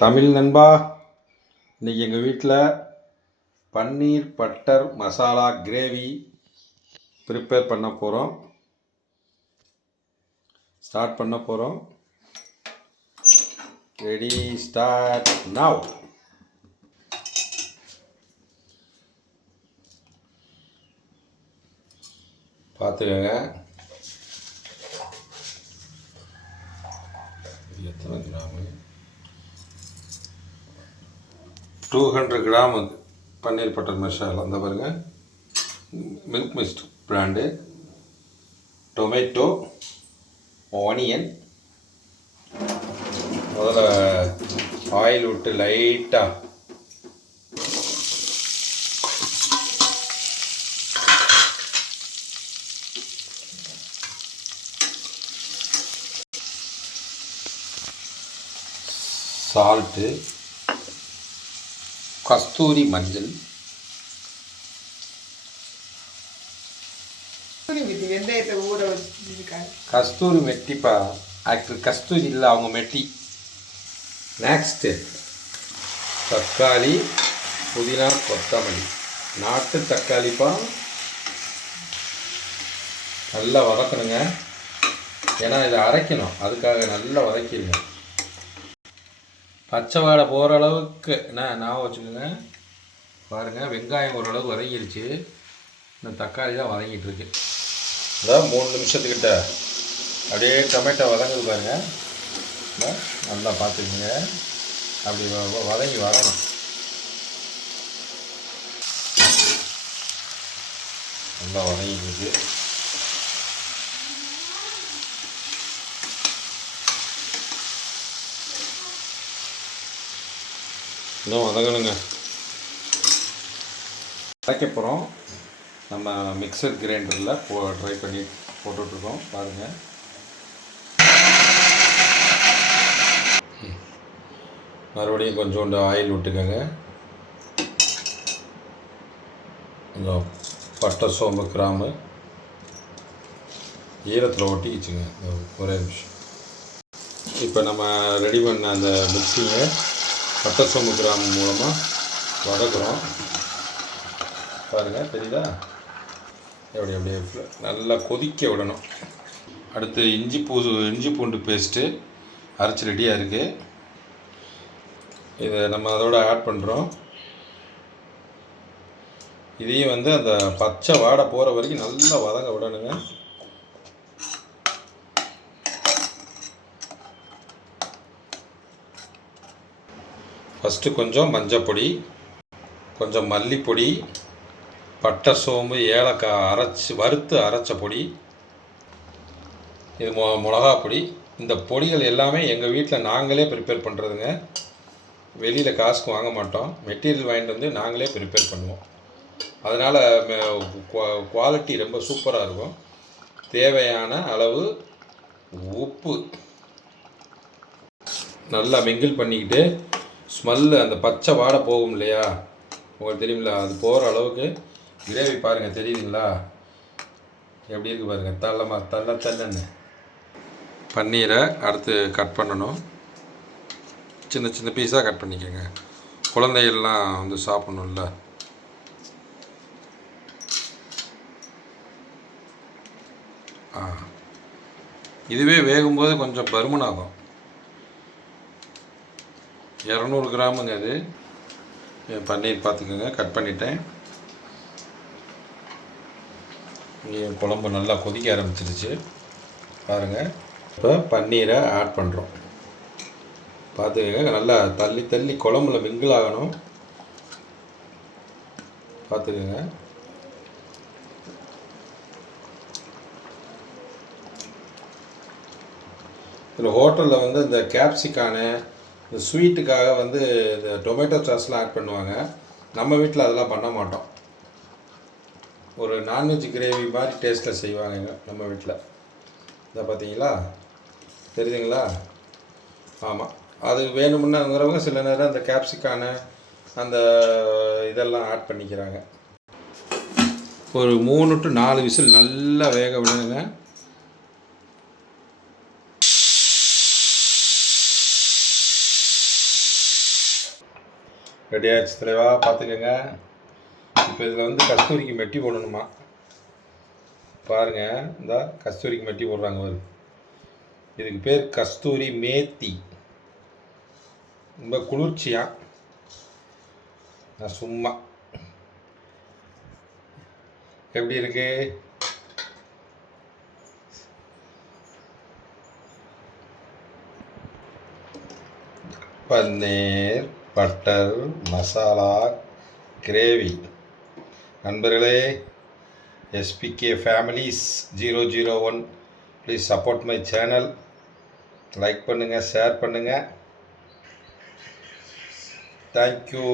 தமிழ் நண்பா இன்றைக்கி எங்கள் வீட்டில் paneer butter masala gravy prepare பண்ண போகிறோம் ஸ்டார்ட் பண்ண போகிறோம் ரெடி ஸ்டார்ட் நவ் பார்த்துக்கோங்க. எத்தனை gram? Two hundred gram paneer butter masala அந்த பாருங்கள் milk mist brand. Tomato onion. முதல்ல ஆயில் விட்டு லைட்டாக சால்ட்டு கஸ்தூரி மஞ்சள். விட்டு வெந்தயத்தை ஊற வச்சுருக்காங்க. கஸ்தூரி மெட்டிப்பா ஆக்டர் கஸ்தூரி இல்லை அவங்க மெட்டி நெக்ஸ்ட்டு தக்காளி புதினா கொத்தமல்லி. நாட்டு தக்காளிப்பா நல்லா வதக்கணுங்க. ஏன்னா இதை அரைக்கணும். அதுக்காக நல்லா வதக்கிடுங்க பச்சை வாடை போகிற அளவுக்கு என்ன ஞாபகம் வச்சுக்கோங்க. பாருங்கள் வெங்காயம் ஓரளவுக்கு வதங்கிருச்சு. இந்த தக்காளி தான் வதங்கிட்டுருக்கு அதான் மூணு நிமிஷத்துக்கிட்ட. அப்படியே டொமேட்டோ வதங்குது பாருங்கள் நல்லா பார்த்துக்குங்க. அப்படி வ- வதங்கி வரணும். நல்லா வதங்கிட்டு இதோ வதங்கணுங்க அரைக்க போகிறோம் நம்ம மிக்சர் கிரைண்டரில் போ ட்ரை பண்ணி போட்டுட்ருக்கோம். பாருங்கள் மறுபடியும் கொஞ்சோண்டு ஆயில் விட்டுக்கோங்க. கொஞ்சம் பட்டை சோம்பு கிராமு ஈரத்தில் ஒட்டிக்கிச்சுங்க. ஒரே நிமிஷம். இப்போ நம்ம ரெடி பண்ண அந்த மிக்சிங்கை பட்டை சோம்பு மூலமாக வதக்குறோம் பாருங்கள் தெரியுதா? எப்படி அப்படியே நல்லா கொதிக்க விடணும். அடுத்து இஞ்சி பூ இஞ்சி பூண்டு பேஸ்ட்டு அரைச்சி ரெடியாக இருக்குது இதை நம்ம அதோட ஆட் பண்ணுறோம் இதையும் வந்து அந்த பச்சை வாடை போகிற வரைக்கும் நல்லா வதங்க விடணுங்க. ஃபஸ்ட்டு கொஞ்சம் மஞ்சப்பொடி கொஞ்சம் மல்லிப்பொடி பட்டை சோம்பு ஏலக்காய் அரைச்சி வறுத்து அரைச்ச பொடி இது மொ மிளகா பொடி. இந்த பொடிகள் எல்லாமே எங்கள் வீட்டில் நாங்களே ப்ரிப்பேர் பண்ணுறதுங்க வெளியில் காசுக்கு வாங்க மாட்டோம். மெட்டீரியல் வாங்கிட்டு வந்து நாங்களே ப்ரிப்பேர் பண்ணுவோம். அதனால் குவாலிட்டி ரொம்ப சூப்பராக இருக்கும். தேவையான அளவு உப்பு நல்லா மிங்கிள் பண்ணிக்கிட்டு ஸ்மெல்லு அந்த பச்சை வாடை போகும் இல்லையா? உங்களுக்கு தெரியுங்களா அது போகிற அளவுக்கு கிரேவி பாருங்கள் தெரியுதுங்களா? எப்படி இருக்குது பாருங்கள் தள்ளமா தள்ள தள்ளன்னு. பன்னீரை அடுத்து கட் பண்ணணும். சின்ன சின்ன பீஸாக கட் பண்ணிக்கோங்க. குழந்தைகள்லாம் வந்து சாப்பிட்ணும்ல. ஆ. இதுவே வேகும்போது கொஞ்சம் பருமனாகும். இரநூறு கிராமுங்க அது. பன்னீர் பார்த்துக்கோங்க கட் பண்ணிட்டேன். என் குழம்பு நல்லா கொதிக்க ஆரம்பிச்சிருச்சு. பாருங்கள் இப்போ பன்னீரை ஆட் பண்ணுறோம் பார்த்துக்கோங்க நல்லா தள்ளி தள்ளி குழம்புல மிங்கிள் ஆகணும். பார்த்துக்கோங்க. இதில் ஹோட்டலில் வந்து இந்த கேப்சிகானு இந்த ஸ்வீட்டுக்காக வந்து இந்த டொமேட்டோ சாஸ்லாம் ஆட் பண்ணுவாங்க. நம்ம வீட்டில் அதெல்லாம் பண்ண மாட்டோம். ஒரு நான்வெஜ் கிரேவி மாதிரி டேஸ்ட்டில் செய்வாங்க நம்ம வீட்டில் இதை பார்த்தீங்களா தெரியுதுங்களா? ஆமாம் அது வேணுமுன்னாங்கிறவங்க சில நேரம் அந்த கேப்சிக்கான அந்த இதெல்லாம் ஆட் பண்ணிக்கிறாங்க. ஒரு மூணு டு நாலு விசில் நல்லா வேக விடுங்க. ரெடி ஆயிடுச்சு தலைவா பார்த்துக்கோங்க. இப்போ இதில் வந்து கஸ்தூரிக்கு மெட்டி போடணுமா? பாருங்கள் இந்த கஸ்தூரிக்கு மெட்டி போடுறாங்க ஒரு இதுக்கு பேர் கஸ்தூரி மேத்தி. ரொம்ப குளிர்ச்சியாக நான் சும்மா. எப்படி இருக்கு? பன்னீர். Butter masala gravy. நண்பர்களே SPK families zero zero one please support my channel like பண்ணுங்கள் ஷேர் பண்ணுங்கள் தேங்க்யூ